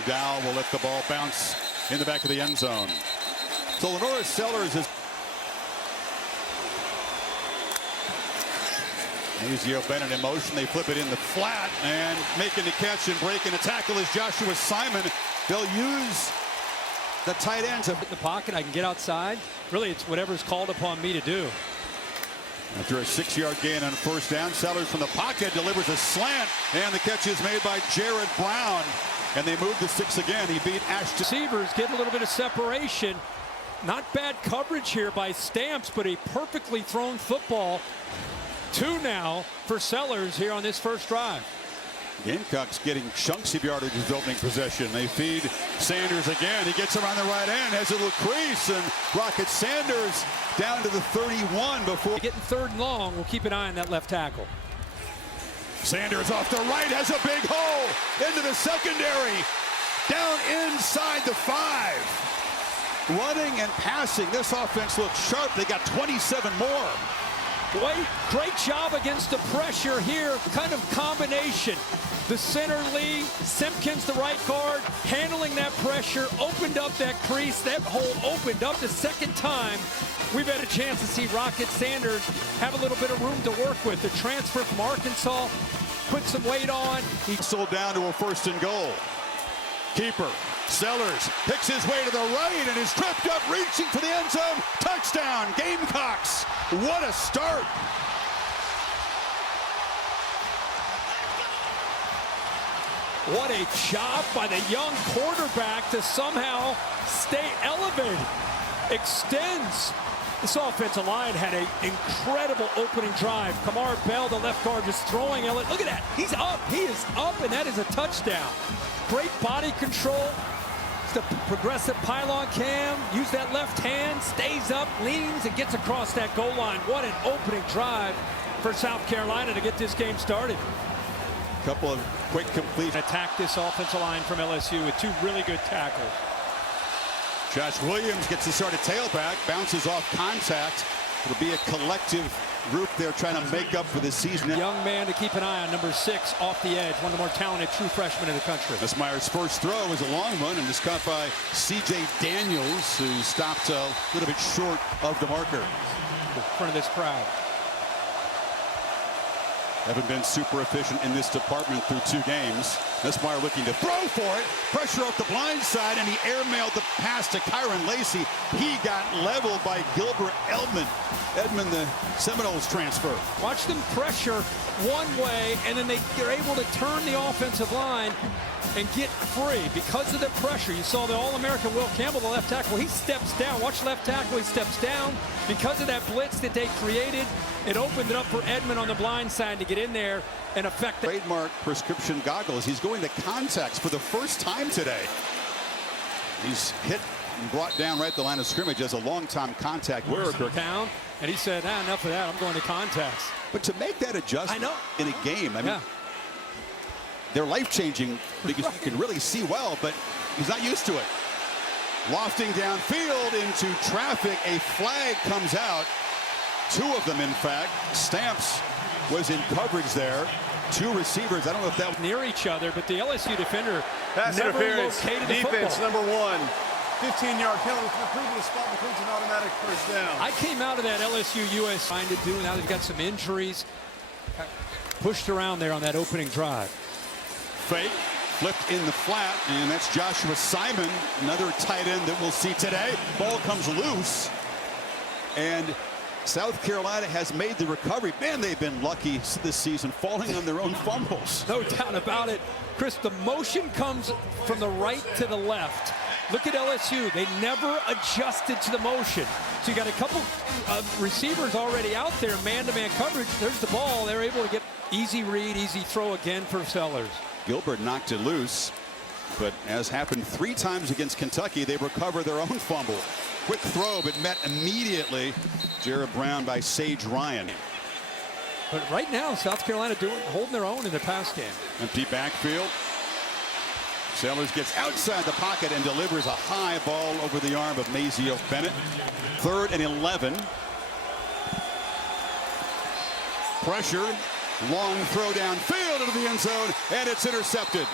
McDowell will let the ball bounce in the back of the end zone. So Lenora Sellers is. Mazio Bennett in motion. They flip it in the flat, and making the catch and breaking the tackle is Joshua Simon. They'll use the tight ends in the pocket. I can get outside. Really, it's whatever's called upon me to do. After a 6-yard gain on first down, Sellers from the pocket delivers a slant, and the catch is made by Jared Brown. And they move the 6 again. He beat Ashton. Receivers get a little bit of separation. Not bad coverage here by Stamps, but a perfectly thrown football. 2 now for Sellers here on this first drive. Gamecocks getting chunks of yardage in his opening possession. They feed Sanders again. He gets around the right end, has a little crease, and Rocket Sanders down to the 31 before. Getting 3rd and long, we'll keep an eye on that left tackle. Sanders off the right, has a big hole into the secondary. Down inside the 5. Running and passing. This offense looks sharp. They got 27 more. Boy, great job against the pressure here. Kind of combination. The center Lee, Simpkins the right guard, handling that pressure, opened up that crease. That hole opened up the second time. We've had a chance to see Rocket Sanders have a little bit of room to work with. The transfer from Arkansas, put some weight on. He sold down to a 1st and goal. Keeper Sellers picks his way to the right and is tripped up, reaching for the end zone. Touchdown, Gamecocks. What a start. What a job by the young quarterback to somehow stay elevated. Extends. This offensive line had an incredible opening drive. Kamar Bell, the left guard, just throwing Elliott. Look at that. He's up. He is up, and that is a touchdown. Great body control. It's the progressive pylon cam. Use that left hand. Stays up, leans, and gets across that goal line. What an opening drive for South Carolina to get this game started. Couple of quick complete. Attack this offensive line from LSU with 2 really good tackles. Josh Williams gets to start a tailback, bounces off contact. It'll be a collective group there trying to make up for this season. Young man to keep an eye on, number 6 off the edge, one of the more talented true freshmen in the country. Esmeyer's first throw is a long one and is caught by C.J. Daniels, who stopped a little bit short of the marker. In front of this crowd. Haven't been super efficient in this department through 2 games. Esmeyer looking to throw for it. Pressure off the blind side, and he airmailed the pass to Kyron Lacey. He got leveled by Gilbert Edmond, the Seminoles transfer. Watch them pressure one way, and then they're able to turn the offensive line and get free because of the pressure. You saw the All-American Will Campbell, the left tackle. He steps down. Watch left tackle. He steps down. Because of that blitz that they created, it opened it up for Edmond on the blind side to get in there and affect the trademark prescription goggles. He's going to contacts for the first time today. He's hit and brought down right at the line of scrimmage as a long-time contact worker. Down, and he said, enough of that. I'm going to contacts. But to make that adjustment in a game, I mean, they're life-changing because you can really see well, but he's not used to it. Lofting downfield into traffic. A flag comes out. 2 of them, in fact. Stamps was in coverage there. 2 receivers. I don't know if that was near each other, but the LSU defender pass never interference. located the Defense football. number 1. 15-yard penalty for the previous spot, includes an automatic first down. I came out of that LSU-US trying to do. Now they've got some injuries. Pushed around there on that opening drive. Fake. Flipped in the flat, and that's Joshua Simon, another tight end that we'll see today. Ball comes loose, and South Carolina has made the recovery. Man, they've been lucky this season, falling on their own fumbles. No doubt about it. Chris, the motion comes from the right to the left. Look at LSU. They never adjusted to the motion. So you got a couple of receivers already out there, man-to-man coverage. There's the ball. They're able to get easy read, easy throw again for Sellers. Gilbert knocked it loose, but as happened 3 times against Kentucky, they recover their own fumble. Quick throw, but met immediately. Jared Brown by Sage Ryan. But right now, South Carolina holding their own in the pass game. Empty backfield. Sellers gets outside the pocket and delivers a high ball over the arm of Mazio Bennett. 3rd and 11. Pressure. Long throw downfield into the end zone, and it's intercepted.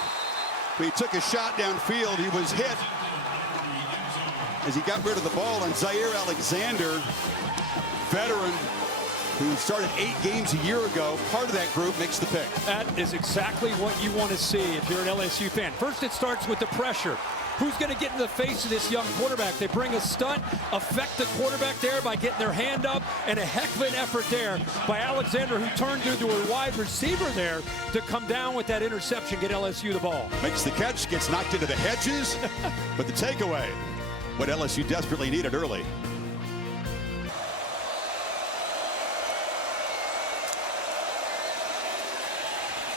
He took a shot downfield. He was hit as he got rid of the ball, and Zaire Alexander, veteran who started 8 games a year ago, part of that group, makes the pick. That is exactly what you want to see if you're an LSU fan. First, it starts with the pressure. Who's going to get in the face of this young quarterback? They bring a stunt, affect the quarterback there by getting their hand up, and a heck of an effort there by Alexander, who turned into a wide receiver there to come down with that interception, get LSU the ball. Makes the catch, gets knocked into the hedges, but the takeaway, what LSU desperately needed early.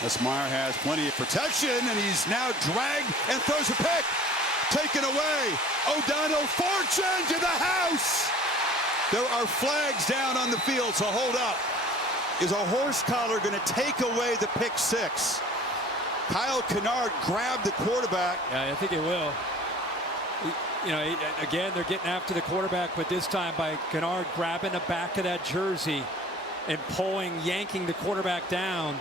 Nussmeier has plenty of protection, and he's now dragged and throws a pick. Taken away. O'Donnell Fortune to the house. There are flags down on the field, so hold up. Is a horse collar going to take away the pick six? Kyle Kennard grabbed the quarterback. Yeah, I think it will. You know, again, they're getting after the quarterback, but this time by Kennard grabbing the back of that jersey and pulling, yanking the quarterback down.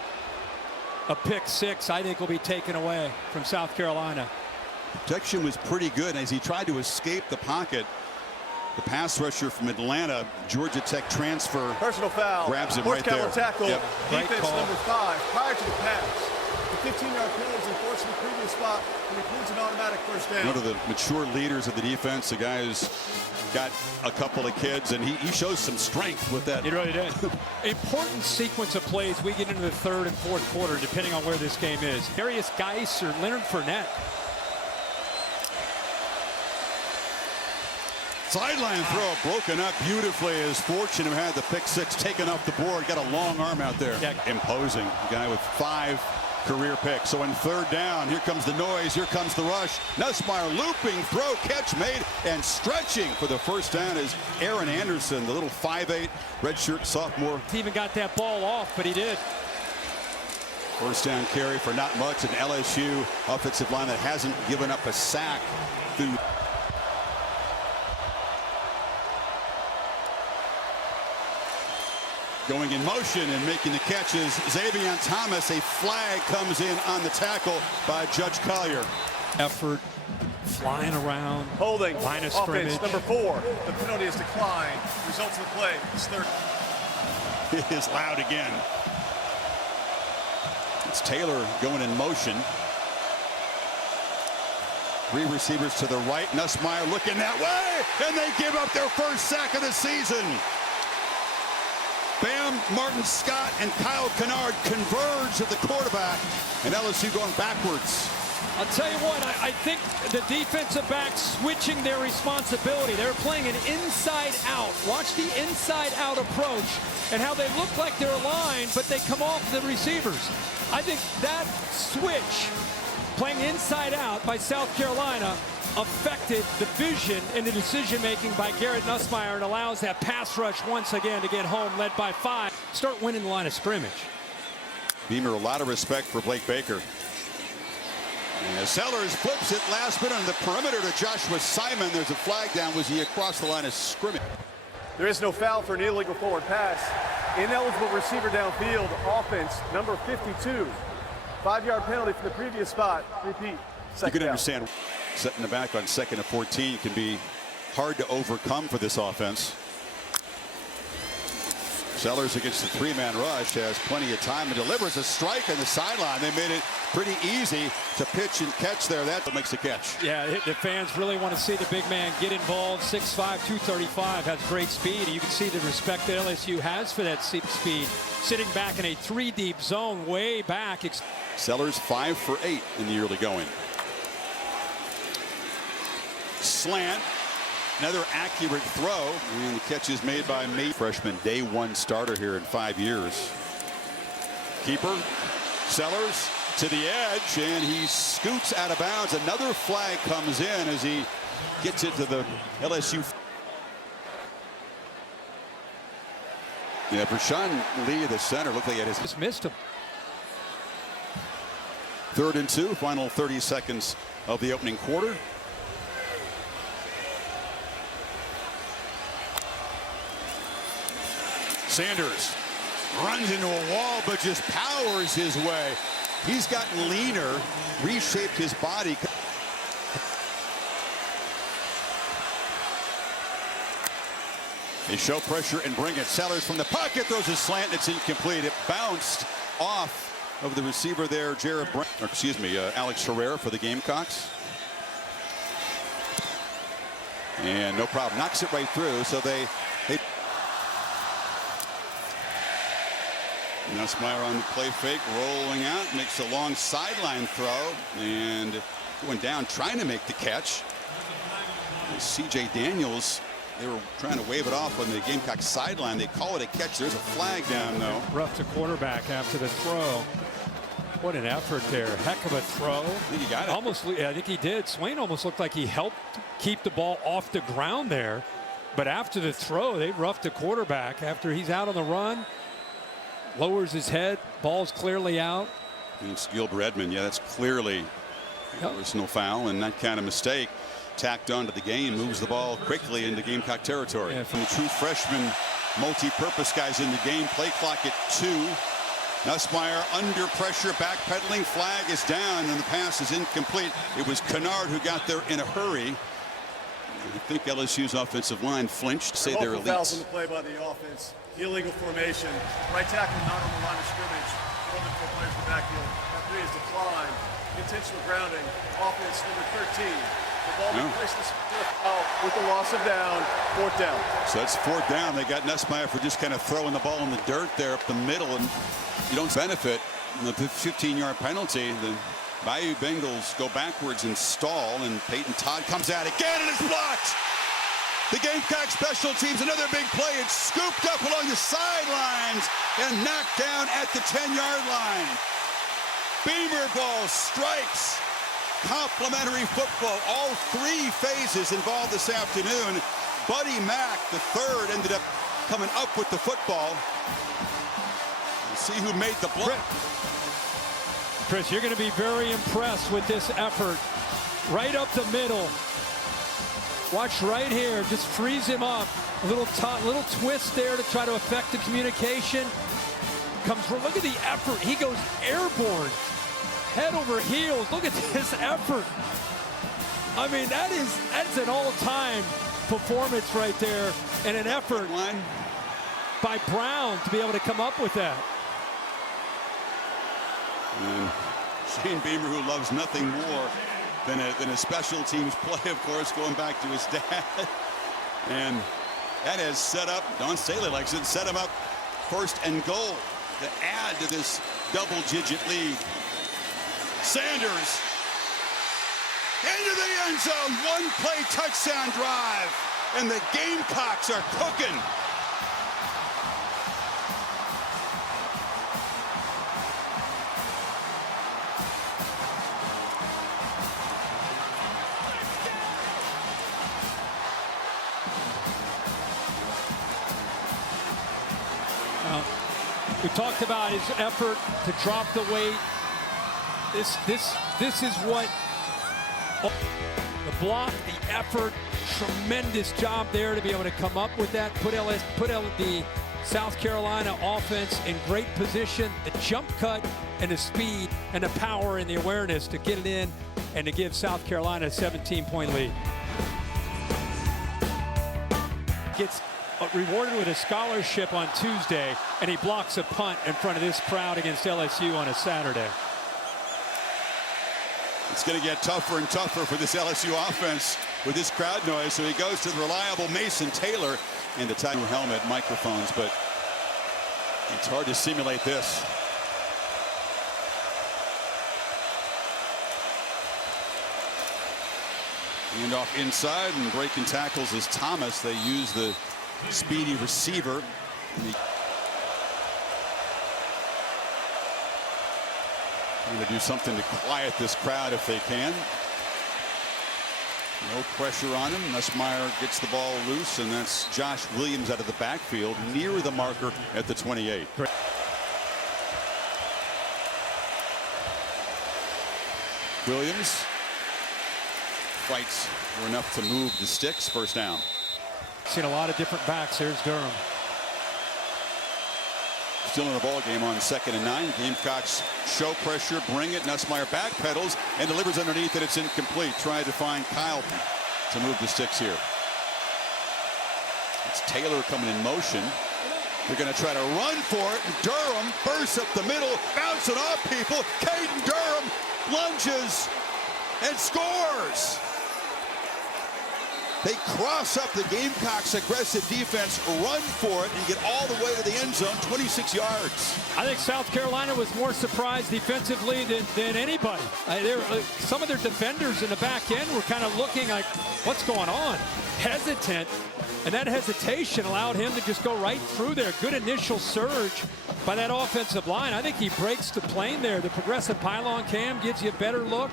A pick six, I think, will be taken away from South Carolina. Protection was pretty good as he tried to escape the pocket. The pass rusher from Atlanta, Georgia Tech transfer. Personal foul. Grabs him Horse right there. Tackle. Yep. Defense number 5 prior to the pass. The 15-yard penalty is enforced in the previous spot and includes an automatic first down. One of the mature leaders of the defense, the guy who's got a couple of kids, and he shows some strength with that. He really did. Important sequence of plays. We get into the third and fourth quarter, depending on where this game is. Darius Geis or Leonard Fournette. Sideline throw broken up beautifully as Fortune, who had the pick six taken off the board, got a long arm out there. Yeah. Imposing. A guy with 5 career picks. So on third down, here comes the noise, here comes the rush. Nussmeier looping, throw, catch made, and stretching for the first down is Aaron Anderson, the little 5'8", redshirt sophomore. He even got that ball off, but he did. First down carry for not much. An LSU offensive line that hasn't given up a sack through. Going in motion and making the catches, Xavier Thomas. A flag comes in on the tackle by Judge Collier. Effort, flying around. Holding. Line of Offense scrimmage. number 4. The penalty is declined. Results of the play is third. It is loud again. It's Taylor going in motion. 3 receivers to the right. Nussmeier looking that way, and they give up their first sack of the season. Bam, Martin Scott, and Kyle Kennard converge at the quarterback, and LSU going backwards. I'll tell you what, I think the defensive backs switching their responsibility. They're playing an inside out. Watch the inside out approach and how they look like they're aligned, but they come off the receivers. I think that switch, playing inside out by South Carolina, affected the vision and the decision-making by Garrett Nussmeier and allows that pass rush once again to get home, led by 5. Start winning the line of scrimmage. Beamer, a lot of respect for Blake Baker. And Sellers flips it last minute on the perimeter to Joshua Simon. There's a flag down. Was he across the line of scrimmage? There is no foul for an illegal forward pass. Ineligible receiver downfield. Offense number 52. 5-yard penalty from the previous spot. Repeat. You can understand setting the back on 2nd and 14 can be hard to overcome for this offense. Sellers against the 3-man rush has plenty of time and delivers a strike on the sideline. They made it pretty easy to pitch and catch there. That makes the catch. Yeah, the fans really want to see the big man get involved. 6'5", 235, has great speed. And you can see the respect that LSU has for that speed. Sitting back in a 3-deep zone way back. Sellers 5 for 8 in the early going. Slant. Another accurate throw, and the catch is made by May. Freshman, day 1 starter here in 5 years. Keeper, Sellers to the edge, and he scoots out of bounds. Another flag comes in as he gets it to the LSU. Yeah, Rashawn Lee, the center, looked like he had his. Just missed him. 3rd and 2, final 30 seconds of the opening quarter. Sanders runs into a wall, but just powers his way He's gotten leaner, reshaped his body. They show pressure and bring it. Sellers from the pocket throws a slant. It's incomplete. It bounced off of the receiver there, Alex Herrera for the Gamecocks. And no problem. Knocks it right through. So they Nussmeier on the play fake, rolling out, makes a long sideline throw, and going down, trying to make the catch. C.J. Daniels, they were trying to wave it off on the Gamecock sideline. They call it a catch. There's a flag down, though. Rough to quarterback after the throw. What an effort there. Heck of a throw. I think he got it. Almost, I think he did. Swain almost looked like he helped keep the ball off the ground there. But after the throw, they roughed the quarterback after he's out on the run. Lowers his head. Ball's clearly out. It's Gilbert Edmond. Yeah, that's clearly a personal foul, and that kind of mistake tacked onto the game moves the ball quickly into Gamecock territory. Yeah, from the true freshman multi-purpose guys in the game. Play clock at 2. Nussmeier under pressure, backpedaling, flag is down, and the pass is incomplete. It was Kennard who got there in a hurry. I think LSU's offensive line flinched, say they're elites. Fouls on the play by the offense. Illegal formation. Right tackle not on the line of scrimmage. More than 4 players in the backfield. That 3 is declined. Intentional grounding. Offense number 13. The ball replaces out with the loss of down. 4th down. So it's 4th down. They got Nussmeier for just kind of throwing the ball in the dirt there up the middle, and you don't benefit. The 15-yard penalty. The Bayou Bengals go backwards and stall, and Peyton Todd comes out again, and it's blocked. The Gamecock special teams, another big play. It's scooped up along the sidelines and knocked down at the 10-yard line. Beamer ball strikes. Complimentary football. All 3 phases involved this afternoon. Buddy Mack, the 3rd, ended up coming up with the football. Let's see who made the block. Chris, you're going to be very impressed with this effort. Right up the middle. Watch right here. Just freeze him up. A little twist there to try to affect the communication. Look at the effort. He goes airborne. Head over heels. Look at this effort. I mean, that's an all-time performance right there, and an effort by Brown to be able to come up with that. And Shane Beamer, who loves nothing more than a special teams play, of course, going back to his dad. And that has set up, Don Staley likes it, set him up 1st and goal to add to this double-digit lead. Sanders into the end zone. 1-play touchdown drive, and the Gamecocks are cooking. We talked about his effort to drop the weight. This is what the block, the effort, tremendous job there to be able to come up with that. Put the South Carolina offense in great position. The jump cut and the speed and the power and the awareness to get it in and to give South Carolina a 17-point lead. Gets rewarded with a scholarship on Tuesday, and he blocks a punt in front of this crowd against LSU on a Saturday. It's going to get tougher and tougher for this LSU offense with this crowd noise. So he goes to the reliable Mason Taylor in the tight helmet microphones, but it's hard to simulate this. Hand off inside, and breaking tackles is Thomas. They use the speedy receiver. Going to do something to quiet this crowd if they can. No pressure on him. Nussmeier gets the ball loose, and that's Josh Williams out of the backfield near the marker at the 28. Williams fights for enough to move the sticks. 1st down. Seen a lot of different backs. Here's Durham. still in the ball game on 2nd and 9. Gamecocks show pressure, bring it. Nussmeier backpedals and delivers underneath it. It's incomplete. Trying to find Kyle to move the sticks here. It's Taylor coming in motion. They're going to try to run for it. Durham bursts up the middle, bouncing off people. Caden Durham lunges and scores. They cross up the Gamecocks' aggressive defense, run for it, and get all the way to the end zone, 26 yards. I think South Carolina was more surprised defensively than anybody. Some of their defenders in the back end were kind of looking like, what's going on? Hesitant, and that hesitation allowed him to just go right through there. Good initial surge by that offensive line. I think he breaks the plane there. The progressive pylon cam gives you a better look.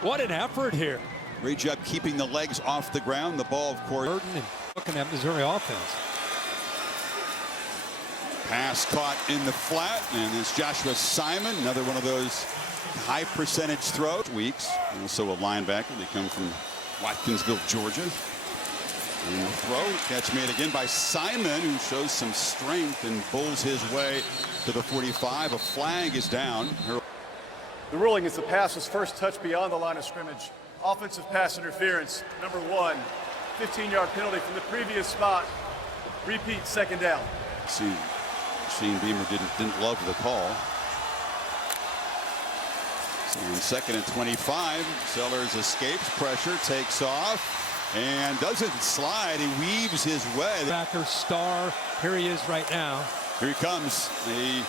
What an effort here. Great job keeping the legs off the ground. The ball, of course. Burden and looking at Missouri offense. Pass caught in the flat, and it's Joshua Simon, another one of those high percentage throws. Weeks, also a linebacker. They come from Watkinsville, Georgia. And the throw, catch made again by Simon, who shows some strength and bulls his way to the 45. A flag is down. The ruling is the pass was first touched beyond the line of scrimmage. Offensive pass interference, number 1. 15-yard penalty from the previous spot. Repeat, 2nd down. See, Shane Beamer didn't love the call. So on 2nd and 25, Sellers escapes pressure, takes off, and doesn't slide. He weaves his way. Backer star, here he is right now. Here he comes. They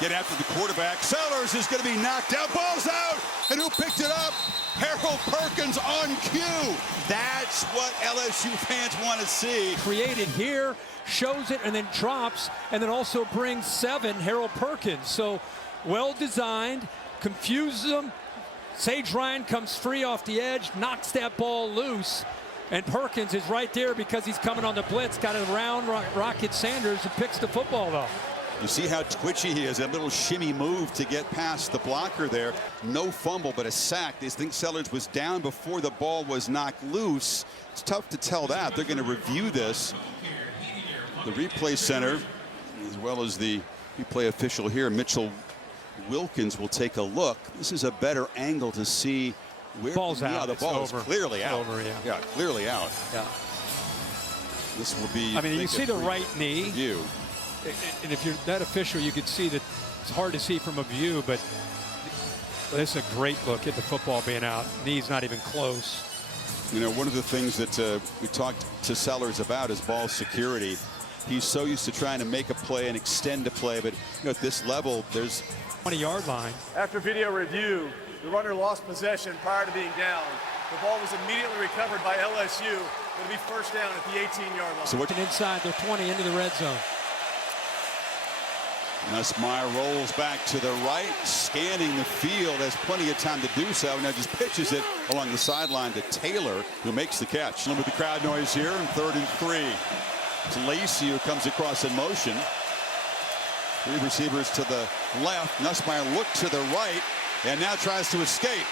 get after the quarterback. Sellers is going to be knocked out. Ball's out. And who picked it up? Harold Perkins on cue. That's what LSU fans want to see. Created here, shows it, and then drops, and then also brings 7, Harold Perkins. So well designed, confuses them. Sage Ryan comes free off the edge, knocks that ball loose. And Perkins is right there because he's coming on the blitz, got it around Rocket Sanders and picks the football though. You see how twitchy he is. A little shimmy move to get past the blocker there. No fumble, but a sack. They think Sellers was down before the ball was knocked loose. It's tough to tell that. They're going to review this. The replay center, as well as the replay official here, Mitchell Wilkins, will take a look. This is a better angle to see where ball's out. Yeah, the ball is clearly out. Over, yeah. Yeah, clearly out. Yeah. This will be. I mean, you see the right knee. View. And if you're that official, you could see that it's hard to see from a view, but this is a great look at the football being out. Knee's not even close. You know, one of the things that we talked to Sellers about is ball security. He's so used to trying to make a play and extend a play, but you know, at this level, there's 20-yard line. After video review, the runner lost possession prior to being down. The ball was immediately recovered by LSU. It'll be first down at the 18-yard line. So we're inside the 20 into the red zone. Nussmeier rolls back to the right, scanning the field, has plenty of time to do so. Now just pitches it along the sideline to Taylor, who makes the catch. Limit the crowd noise here in 3rd and 3. It's Lacey who comes across in motion. 3 receivers to the left. Nussmeier looked to the right and now tries to escape.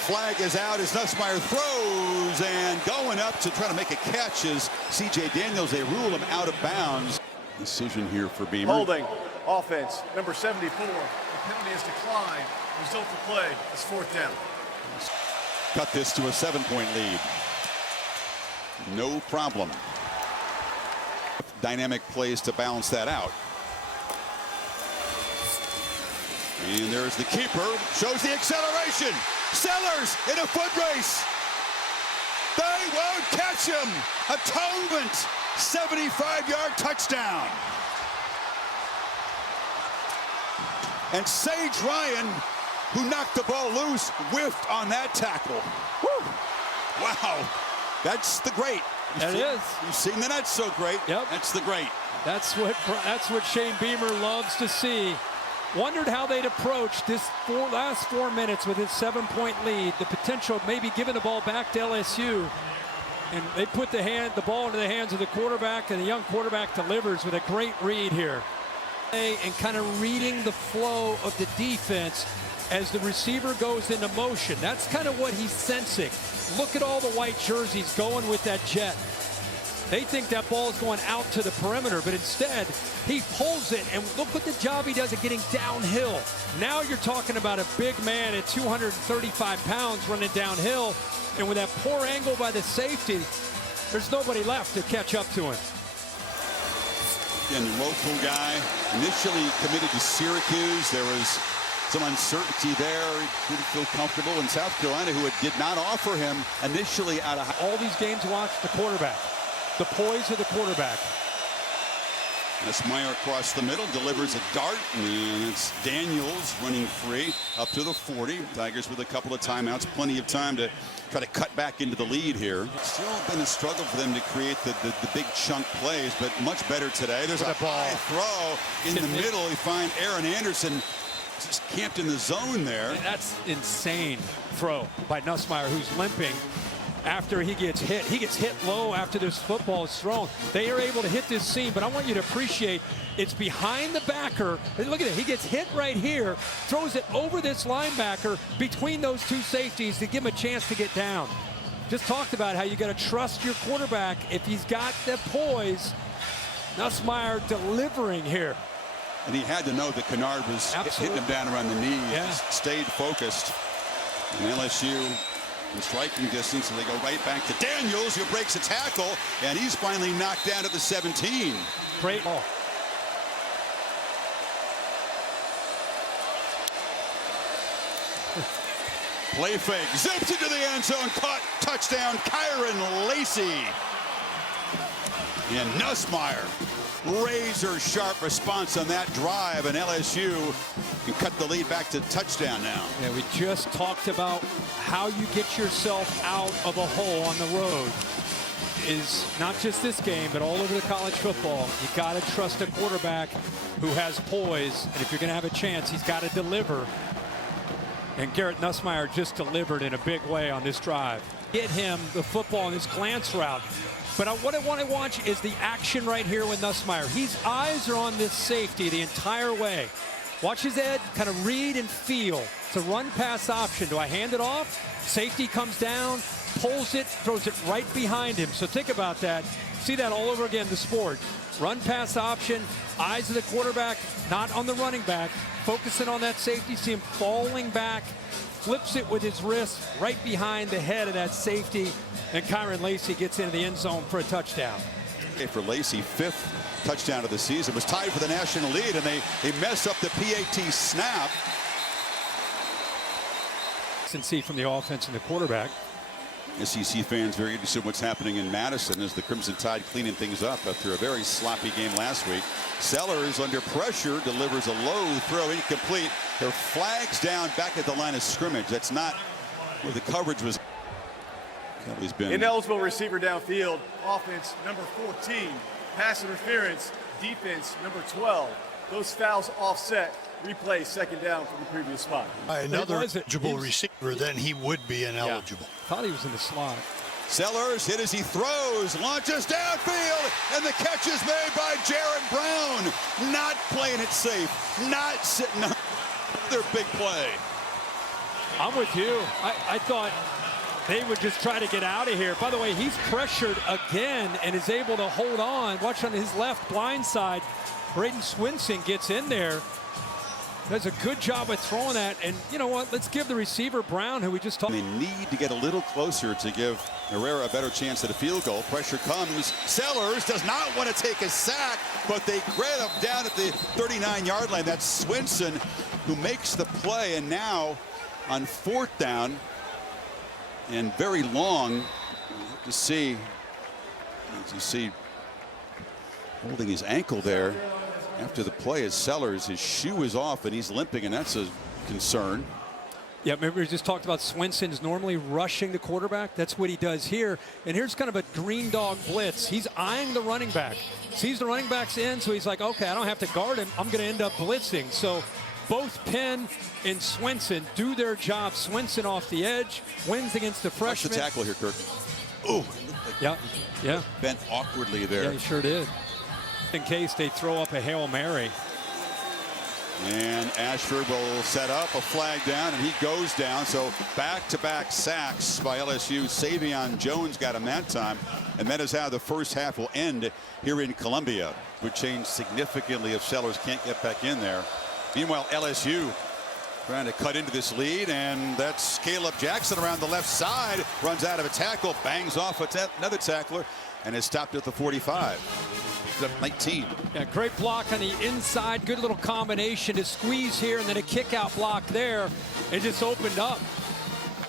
Flag is out as Nussmeier throws, and going up to try to make a catch is C.J. Daniels. They rule him out of bounds. Decision here for Beamer. Holding. Offense, number 74. The penalty is declined. Result of play is 4th down. Cut this to a 7-point lead. No problem. Dynamic plays to balance that out. And there's the keeper. Shows the acceleration. Sellers in a foot race. They won't catch him. Atonement. 75-yard touchdown. And Sage Ryan, who knocked the ball loose, whiffed on that tackle. Woo. Wow. That's the great. You've seen the not so great. Yep. That's the great. That's what Shane Beamer loves to see. Wondered how they'd approach this last 4 minutes with his 7-point lead. The potential of maybe giving the ball back to LSU. And they put the ball into the hands of the quarterback, and the young quarterback delivers with a great read here. And kind of reading the flow of the defense as the receiver goes into motion. That's kind of what he's sensing. Look at all the white jerseys going with that jet. They think that ball is going out to the perimeter, but instead he pulls it, and look at the job he does at getting downhill. Now you're talking about a big man at 235 pounds running downhill, and with that poor angle by the safety, there's nobody left to catch up to him. And local guy, initially committed to Syracuse. There was some uncertainty there. He didn't feel comfortable in South Carolina, who did not offer him initially out of all these games. Watch the quarterback, the poise of the quarterback. Nussmeier across the middle, delivers a dart, and it's Daniels running free up to the 40. Tigers with a couple of timeouts, plenty of time to try to cut back into the lead here. It's still been a struggle for them to create the big chunk plays, but much better today. There's a high throw in the middle. You find Aaron Anderson just camped in the zone there. And that's insane throw by Nussmeier, who's limping after he gets hit. He gets hit low after this football is thrown. They are able to hit this seam, but I want you to appreciate it's behind the backer. Look at it. He gets hit right here, throws it over this linebacker between those two safeties to give him a chance to get down. Just talked about how you got to trust your quarterback if he's got the poise. Nussmeier delivering here. And he had to know that Kennard was hitting him down around the knee. Yeah. Stayed focused. And LSU in striking distance, and they go right back to Daniels, who breaks a tackle, and he's finally knocked down at the 17. Great ball. Play fake, zips into the end zone, caught, touchdown, Kyron Lacy. And Nussmeier, razor sharp response on that drive, and LSU can cut the lead back to touchdown now. Yeah, we just talked about how you get yourself out of a hole on the road is not just this game, but all over the college football. You got to trust a quarterback who has poise, and if you're going to have a chance, he's got to deliver. And Garrett Nussmeier just delivered in a big way on this drive. Get him the football in his glance route. But what I want to watch is the action right here with Nussmeier. His eyes are on this safety the entire way. Watch his head, kind of read and feel. It's a run-pass option. Do I hand it off? Safety comes down, pulls it, throws it right behind him. So think about that. See that all over again, the sport. Run-pass option, eyes of the quarterback, not on the running back. Focusing on that safety, see him falling back, flips it with his wrist right behind the head of that safety, and Kyron Lacy gets into the end zone for a touchdown. Okay, for Lacy, 5th touchdown of the season. Was tied for the national lead, and they mess up the PAT snap. See from the offense and the quarterback. SEC fans very interested in what's happening in Madison as the Crimson Tide cleaning things up after a very sloppy game last week. Sellers under pressure delivers a low throw, incomplete. Their flags down back at the line of scrimmage. That's not where the coverage was. Kelly's been ineligible receiver downfield. Offense number 14. Pass interference. Defense number 12. Those fouls offset. Replay second down from the previous spot. Another eligible receiver, then he would be ineligible. Yeah. Thought he was in the slot. Sellers hit as he throws, launches downfield, and the catch is made by Jaron Brown. Not playing it safe, not sitting up. Their big play. I'm with you. I thought they would just try to get out of here. By the way, he's pressured again and is able to hold on. Watch on his left blind side. Braden Swinson gets in there. Does a good job of throwing that. And you know what? Let's give the receiver Brown, who we just talked. They need to get a little closer to give Herrera a better chance at a field goal. Pressure comes. Sellers does not want to take a sack, but they grab him down at the 39-yard line. That's Swinson who makes the play. And now on 4th down and very long, to see, as you see, holding his ankle there. After the play is Sellers, his shoe is off and he's limping, and that's a concern. Yeah, remember we just talked about Swinson's normally rushing the quarterback. That's what he does here. And here's kind of a green dog blitz. He's eyeing the running back. Sees the running back's in, so he's like, okay, I don't have to guard him. I'm going to end up blitzing. So both Penn and Swinson do their job. Swinson off the edge, wins against the freshman. Watch the tackle here, Kirk. Ooh. Yeah. Bent awkwardly there. Yeah, he sure did. In case they throw up a Hail Mary. And Ashford will set up a flag down, and he goes down. So back-to-back sacks by LSU. Savion Jones got him that time. And that is how the first half will end here in Columbia. Would change significantly if Sellers can't get back in there. Meanwhile, LSU trying to cut into this lead, and that's Caleb Jackson around the left side. Runs out of a tackle, bangs off another tackler, and is stopped at the 45. 19. Yeah, great block on the inside. Good little combination to squeeze here, and then a kick out block there. It just opened up.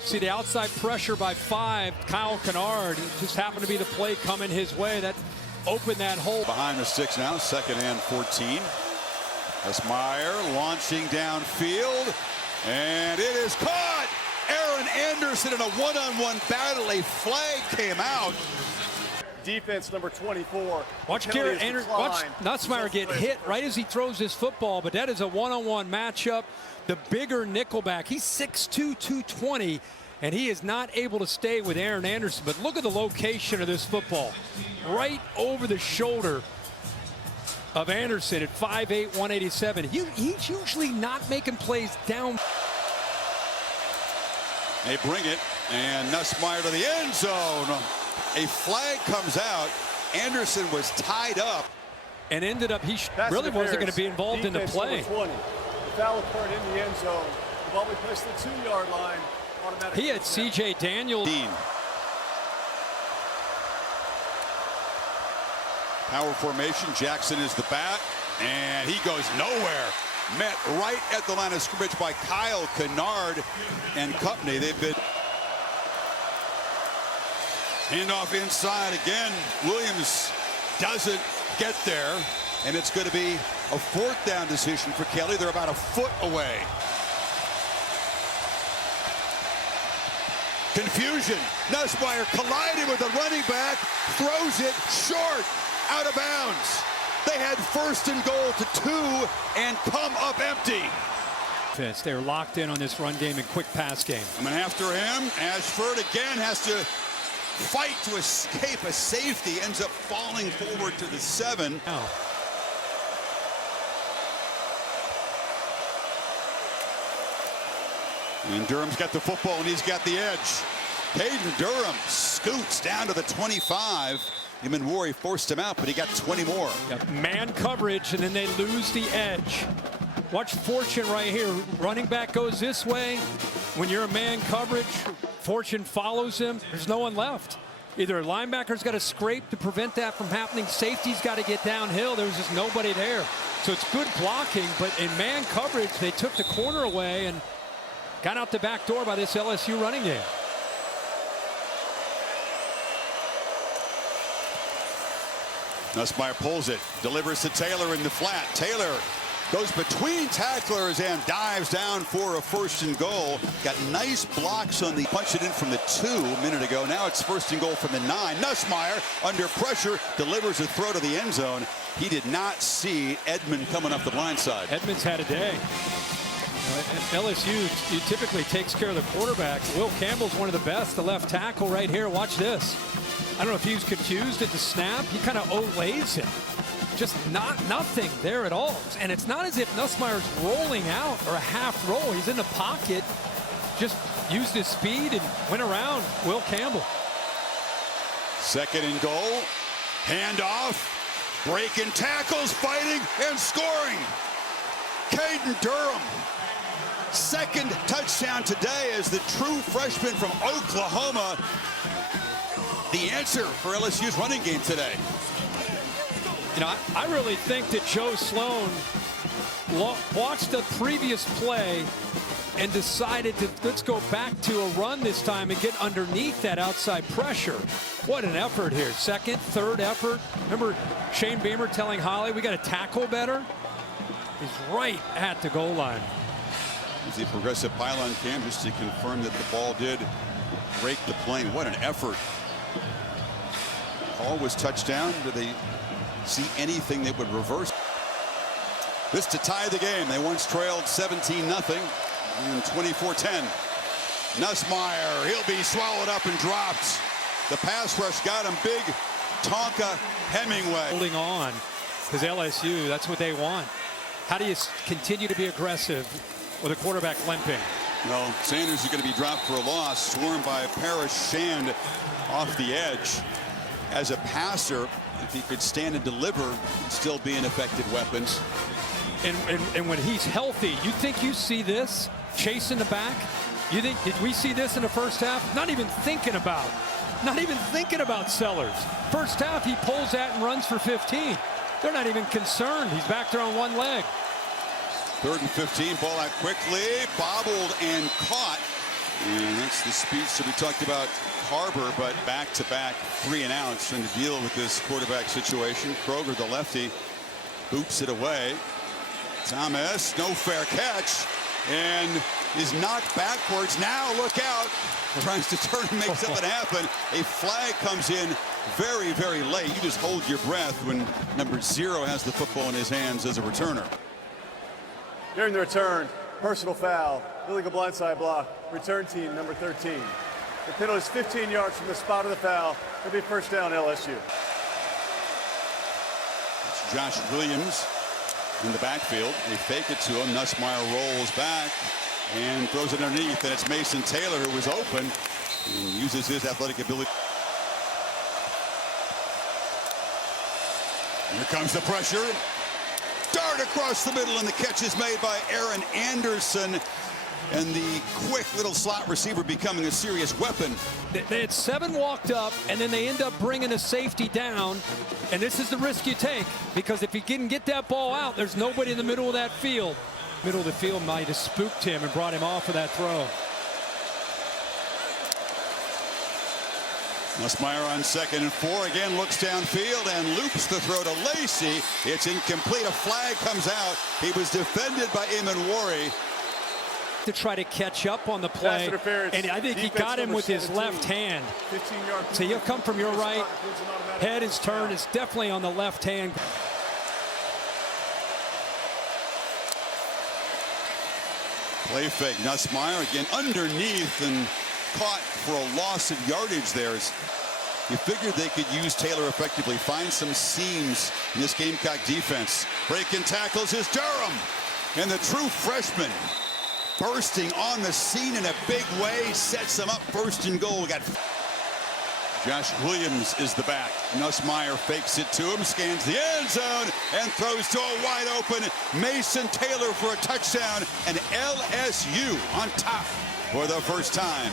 See the outside pressure by 5. Kyle Kennard just happened to be the play coming his way that opened that hole. Behind the sticks now, 2nd and 14. Esmeyer launching downfield, and it is caught. Aaron Anderson in a one-on-one battle. A flag came out. Defense number 24. Watch Garrett Anderson, watch Nussmeier get hit right as he throws his football, but that is a one-on-one matchup. The bigger nickelback, he's 6'2", 220, and he is not able to stay with Aaron Anderson. But look at the location of this football. Right over the shoulder of Anderson at 5'8", 187. He's usually not making plays down. They bring it, and Nussmeier to the end zone. A flag comes out. Anderson was tied up. And ended up, he really wasn't going to be involved in the play. 20. The foul occurred in the end zone. The ball we placed the 2-yard line. He had C.J. Daniels. Power formation. Jackson is the back, and he goes nowhere. Met right at the line of scrimmage by Kyle Kennard and company. They've been handoff inside again. Williams doesn't get there, and it's going to be a 4th down decision for Kelly. They're about a foot away. Confusion. Nussmeier collided with the running back, throws it short, out of bounds. They had 1st and goal to 2 and come up empty. They're locked in on this run game and quick pass game. Coming after him, Ashford again has to fight to escape a safety, ends up falling forward to the 7. And Durham's got the football, and he's got the edge. Caden Durham scoots down to the 25. Him and Warry forced him out, but he got 20 more. Man coverage, and then they lose the edge. Watch Fortune right here. Running back goes this way. When you're a man coverage, Fortune follows him. There's no one left. Either a linebacker's got to scrape to prevent that from happening. Safety's got to get downhill. There's just nobody there. So it's good blocking, but in man coverage, they took the corner away and got out the back door by this LSU running game. Nussmeier pulls it, delivers to Taylor in the flat. Taylor goes between tacklers and dives down for a 1st and goal. Got nice blocks on the punch it in from the 2 a minute ago. Now it's 1st and goal from the 9. Nussmeier under pressure delivers a throw to the end zone. He did not see Edmond coming up the blind side. Edmonds had a day. LSU typically takes care of the quarterback. Will Campbell's one of the best, the left tackle right here. Watch this. I don't know if he was confused at the snap. He kind of olays him. Just nothing there at all. And it's not as if Nussmeier's rolling out or a half roll. He's in the pocket, just used his speed and went around Will Campbell. 2nd and goal. Handoff. Breaking tackles, fighting, and scoring. Caden Durham. 2nd touchdown today as the true freshman from Oklahoma. The answer for LSU's running game today. You know, I really think that Joe Sloan watched the previous play and decided to let's go back to a run this time and get underneath that outside pressure. What an effort here. 2nd, 3rd effort. Remember Shane Beamer telling Holly, we got to tackle better? He's right at the goal line. As the progressive pylon cam just to confirm that the ball did break the plane. What an effort. Call was touchdown. Do they see anything that would reverse? This to tie the game. They once trailed 17-0 in 24-10. Nussmeier, he'll be swallowed up and dropped. The pass rush got him big. Tonka Hemingway. Holding on, because LSU, that's what they want. How do you continue to be aggressive with a quarterback limping? No, Sanders is going to be dropped for a loss, swarmed by Parrish Shand off the edge. As a passer, if he could stand and deliver, he'd still be an effective weapon. And when he's healthy, you think you see this chasing the back? You think, did we see this in the first half? Not even thinking about Sellers. First half, he pulls that and runs for 15. They're not even concerned. He's back there on one leg. 3rd and 15, ball out quickly, bobbled and caught. And that's the speech that we talked about Harbor, but back-to-back 3 and outs trying to deal with this quarterback situation. Kroger, the lefty, boots it away. Thomas, no fair catch, and is knocked backwards. Now look out. Tries to turn and make something happen. A flag comes in very, very late. You just hold your breath when number 0 has the football in his hands as a returner. During the return, personal foul, illegal blindside block, return team number 13. The penalty is 15 yards from the spot of the foul. It'll be first down LSU. It's Josh Williams in the backfield. They fake it to him. Nussmeier rolls back and throws it underneath, and it's Mason Taylor who was open and uses his athletic ability. Here comes the pressure. Dart across the middle, and the catch is made by Aaron Anderson. And the quick little slot receiver becoming a serious weapon. They had 7 walked up, and then they end up bringing a safety down. And this is the risk you take, because if you didn't get that ball out, there's nobody in the middle of that field. Middle of the field might have spooked him and brought him off of that throw. Nussmeier on 2nd and 4 again, looks downfield and loops the throw to Lacey. It's incomplete. A flag comes out. He was defended by Imanwari. To try to catch up on the play, and I think he got him with his left hand. So he'll come from your right. Head is turned. It's definitely on the left hand. Play fake. Nussmeier again underneath and caught for a loss of yardage there. You figured they could use Taylor effectively, find some seams in this Gamecock defense. Breaking tackles is Durham, and the true freshman bursting on the scene in a big way, sets them up 1st and goal. We got Josh Williams is the back. Nussmeier fakes it to him, scans the end zone, and throws to a wide open Mason Taylor for a touchdown, and LSU on top for the first time.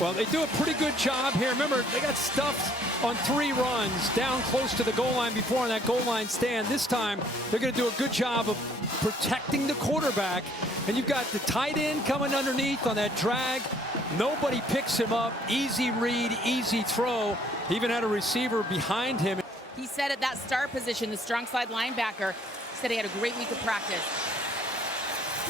Well, they do a pretty good job here. Remember, they got stuffed on 3 runs down close to the goal line before on that goal line stand. This time, they're going to do a good job of protecting the quarterback. And you've got the tight end coming underneath on that drag. Nobody picks him up. Easy read, easy throw. He even had a receiver behind him. He said at that star position, the strong side linebacker, said he had a great week of practice.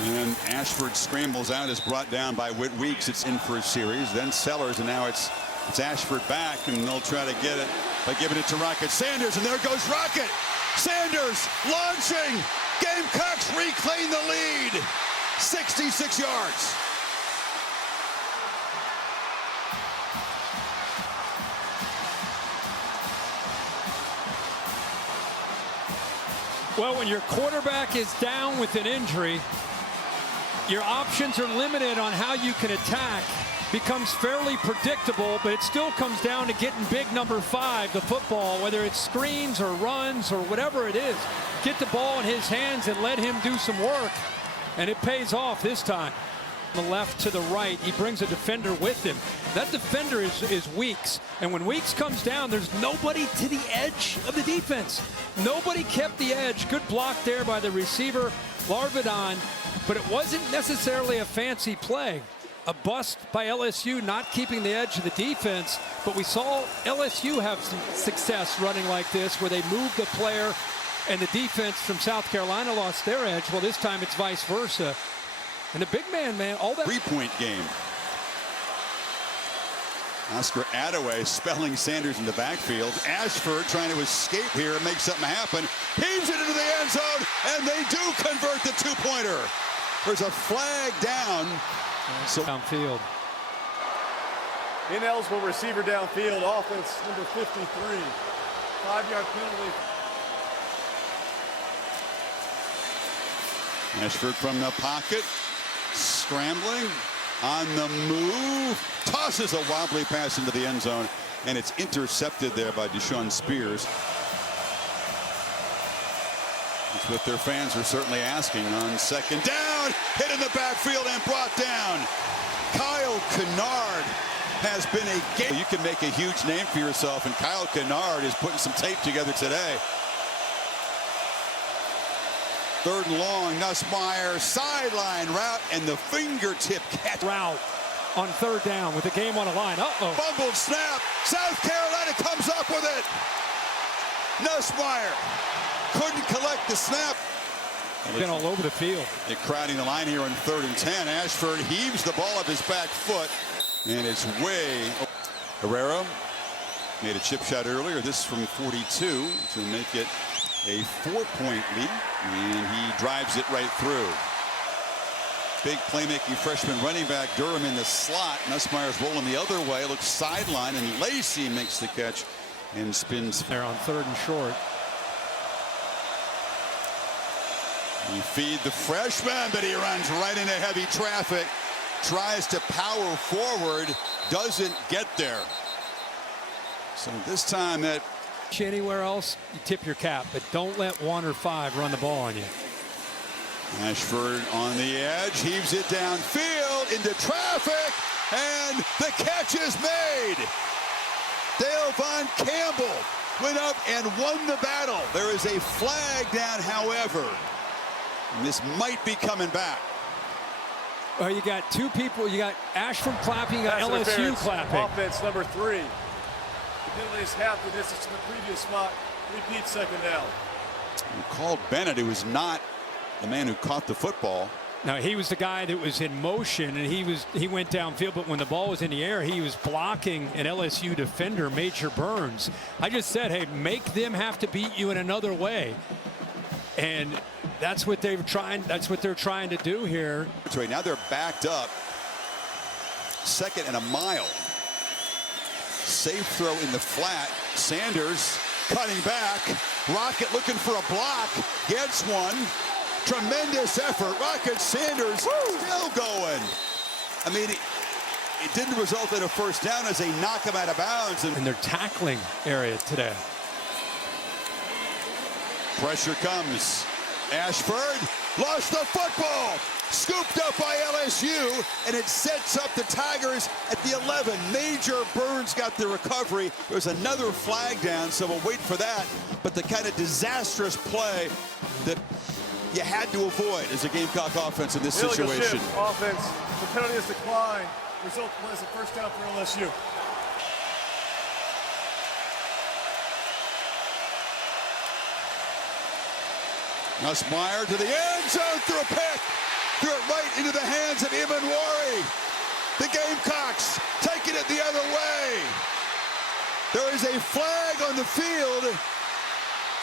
And Ashford scrambles out, is brought down by Whit Weeks. It's in for a series. Then Sellers, and now it's Ashford back, and they'll try to get it by giving it to Rocket Sanders, and there goes Rocket. Sanders launching. Gamecocks reclaim the lead. 66 yards. Well, when your quarterback is down with an injury, your options are limited on how you can attack. Becomes fairly predictable, but it still comes down to getting big number 5, the football, whether it's screens or runs or whatever it is. Get the ball in his hands and let him do some work, and it pays off this time. From the left to the right, he brings a defender with him. That defender is Weeks, and when Weeks comes down, there's nobody to the edge of the defense. Nobody kept the edge. Good block there by the receiver, Larvidon, but it wasn't necessarily a fancy play. A bust by LSU not keeping the edge of the defense, but we saw LSU have some success running like this where they moved the player and the defense from South Carolina lost their edge. Well, this time it's vice versa. And the big man, all that. 3-point game. Oscar Attaway spelling Sanders in the backfield. Ashford trying to escape here and make something happen. Heaves it into the end zone, and they do convert the 2-pointer. There's a flag down. So downfield. Ineligible receiver downfield, offense number 53. 5-yard penalty. Ashford from the pocket, scrambling, on the move, tosses a wobbly pass into the end zone, and it's intercepted there by Deshaun Spears. That's what their fans are certainly asking on second down. Hit in the backfield and brought down. Kyle Kennard has been a game. You can make a huge name for yourself, and Kyle Kennard is putting some tape together today. Third and long, Nussmeier, sideline route, and the fingertip catch. Route on third down with the game on the line. Uh-oh. Fumbled snap. South Carolina comes up with it. Nussmeier couldn't collect the snap. Been all over the field. They're crowding the line here on 3rd and 10. Ashford heaves the ball up his back foot, and it's way. Herrera made a chip shot earlier. This from 42 to make it a 4-point lead, and he drives it right through. Big playmaking freshman running back Durham in the slot. Nussmeier's rolling the other way, looks sideline, and Lacey makes the catch and spins. They're on 3rd and short. You feed the freshman, but he runs right into heavy traffic. Tries to power forward, doesn't get there. So this time that anywhere else, you tip your cap, but don't let 1 or 5 run the ball on you. Ashford on the edge, heaves it downfield into traffic, and the catch is made. Dale Von Campbell went up and won the battle. There is a flag down, however, and this might be coming back. Well, you got 2 people. You got Ashford clapping, you got LSU clapping. Offense number 3. The penalty is half the distance to the previous spot. Repeat second down. You called Bennett, who was not the man who caught the football. Now, he was the guy that was in motion, and he went downfield, but when the ball was in the air, he was blocking an LSU defender, Major Burns. I just said, hey, make them have to beat you in another way. And that's what they're trying to do here. Now they're backed up. 2nd and a mile. Safe throw in the flat. Sanders cutting back. Rocket looking for a block. Gets one. Tremendous effort. Rocket Sanders still going. I mean, it didn't result in a first down as they knock him out of bounds. In their tackling area today. Pressure comes. Ashford lost the football. Scooped up by LSU, and it sets up the Tigers at the 11. Major Burns got the recovery. There's another flag down, so we'll wait for that. But the kind of disastrous play that you had to avoid as a Gamecock offense in this situation. Offense, the penalty is declined. Result was a first down for LSU. Nussmeier to the end zone, threw a pick. Threw it right into the hands of Imanwari. The Gamecocks taking it the other way. There is a flag on the field.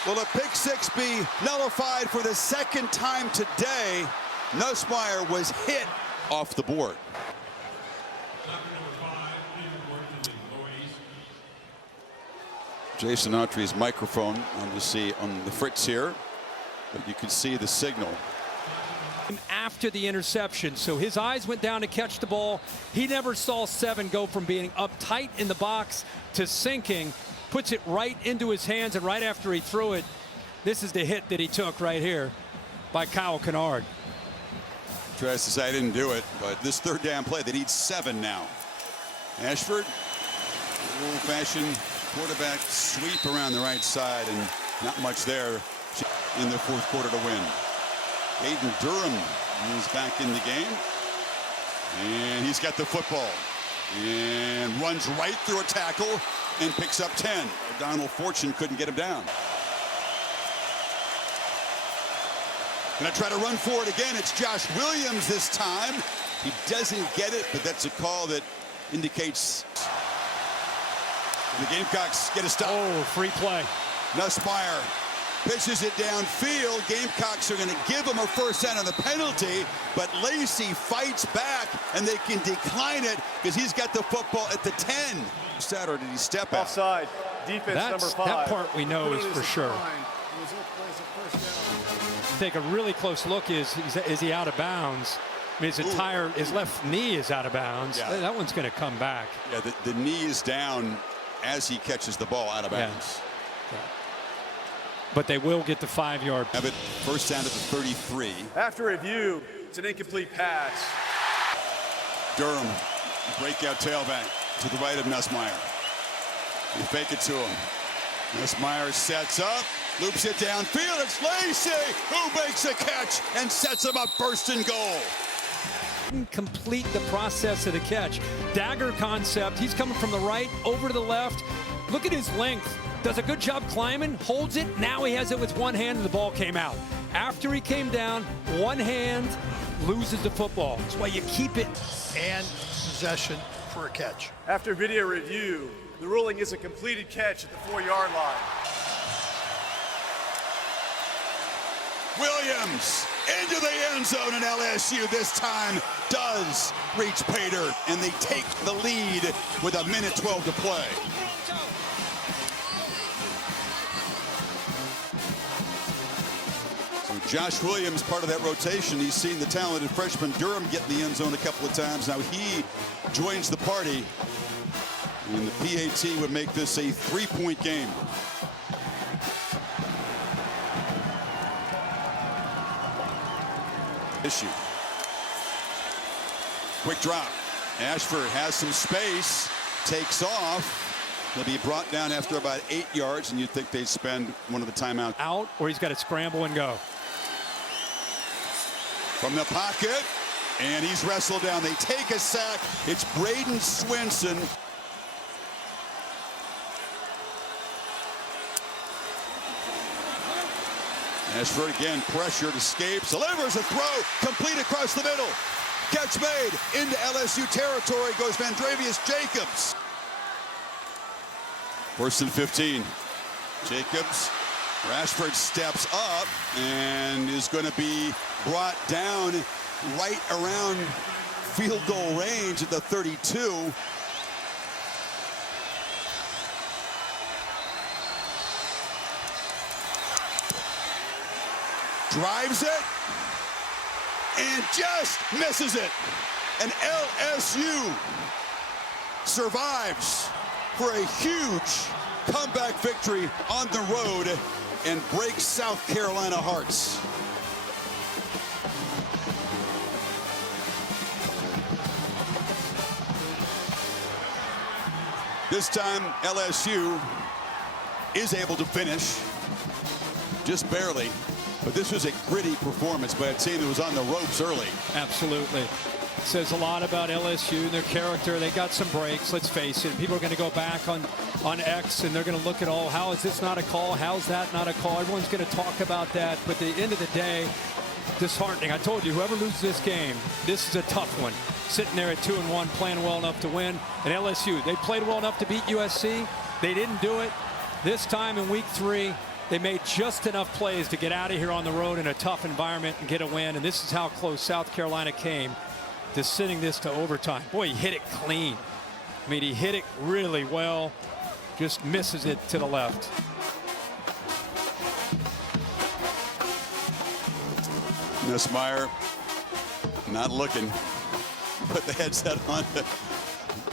Will a pick 6 be nullified for the 2nd time today? Nussmeier was hit off the board. Jason Autry's microphone on to see on the fritz here, but you can see the signal. After the interception, so his eyes went down to catch the ball. He never saw 7 go from being up tight in the box to sinking. Puts it right into his hands, and right after he threw it, this is the hit that he took right here by Kyle Kennard. Tries to say I didn't do it, but this 3rd down play, they need 7 now. Ashford, old-fashioned quarterback sweep around the right side, and not much there in the 4th quarter to win. Aiden Durham is back in the game, and he's got the football and runs right through a tackle and picks up 10. O'Donnell Fortune couldn't get him down. Gonna try to run for it again. It's Josh Williams this time. He doesn't get it, but that's a call that indicates the Gamecocks get a stop. Oh, free play. Nussmeier pitches it downfield. Gamecocks are going to give him a first down on the penalty, but Lacey fights back, and they can decline it because he's got the football at the 10. Or did he step out? Offside. Defense number 5. That part we know is for sure. result plays a first down. Take a really close look. Is he out of bounds? I mean, his left knee is out of bounds. Yeah. That one's going to come back. Yeah, the knee is down as he catches the ball out of bounds. Yeah. But they will get the 5-yard. Have it first down to the 33. After review, it's an incomplete pass. Durham, breakout tailback to the right of Nussmeier. You fake it to him. Nussmeier sets up, loops it downfield. It's Lacey who makes a catch and sets him up first and goal. Complete the process of the catch. Dagger concept. He's coming from the right over to the left. Look at his length. Does a good job climbing, holds it. Now he has it with one hand and the ball came out. After he came down, one hand, loses the football. That's why you keep it. And possession for a catch. After video review, the ruling is a completed catch at the 4-yard line. Williams into the end zone, and LSU this time does reach pay dirt, and they take the lead with 1:12 to play. So Josh Williams, part of that rotation. He's seen the talented freshman Durham get in the end zone a couple of times. Now he joins the party, and the PAT would make this a 3-point game. Issue. Quick drop. Ashford has some space, takes off. He'll be brought down after about 8 yards, and you'd think they'd spend one of the timeouts. Out, or he's got to scramble and go. From the pocket, and he's wrestled down. They take a sack. It's Braden Swinson. Ashford again, pressured, escapes, delivers a throw, complete across the middle. Catch made into LSU territory, goes Vandravius Jacobs. First and 15. Jacobs, Rashford steps up and is going to be brought down right around field goal range at the 32. Drives it and just misses it. And LSU survives for a huge comeback victory on the road and breaks South Carolina hearts. This time LSU is able to finish, just barely. But this was a gritty performance by a team that was on the ropes early. Absolutely. Says a lot about LSU and their character. They got some breaks, let's face it. People are going to go back on X and they're going to look at, oh, how is this not a call? How's that not a call? Everyone's going to talk about that. But at the end of the day, disheartening. I told you, whoever loses this game, this is a tough one. Sitting there at 2-1, playing well enough to win. And LSU, they played well enough to beat USC. They didn't do it. This time in week 3, they made just enough plays to get out of here on the road in a tough environment and get a win. And this is how close South Carolina came to sending this to overtime. Boy, he hit it clean. I mean, he hit it really well. Just misses it to the left. Nussmeier not looking. Put the headset on to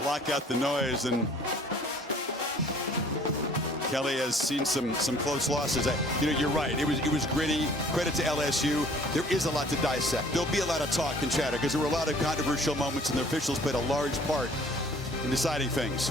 block out the noise, and Kelly has seen some close losses. You know, you're right. It was gritty. Credit to LSU. There is a lot to dissect. There'll be a lot of talk and chatter because there were a lot of controversial moments, and the officials played a large part in deciding things.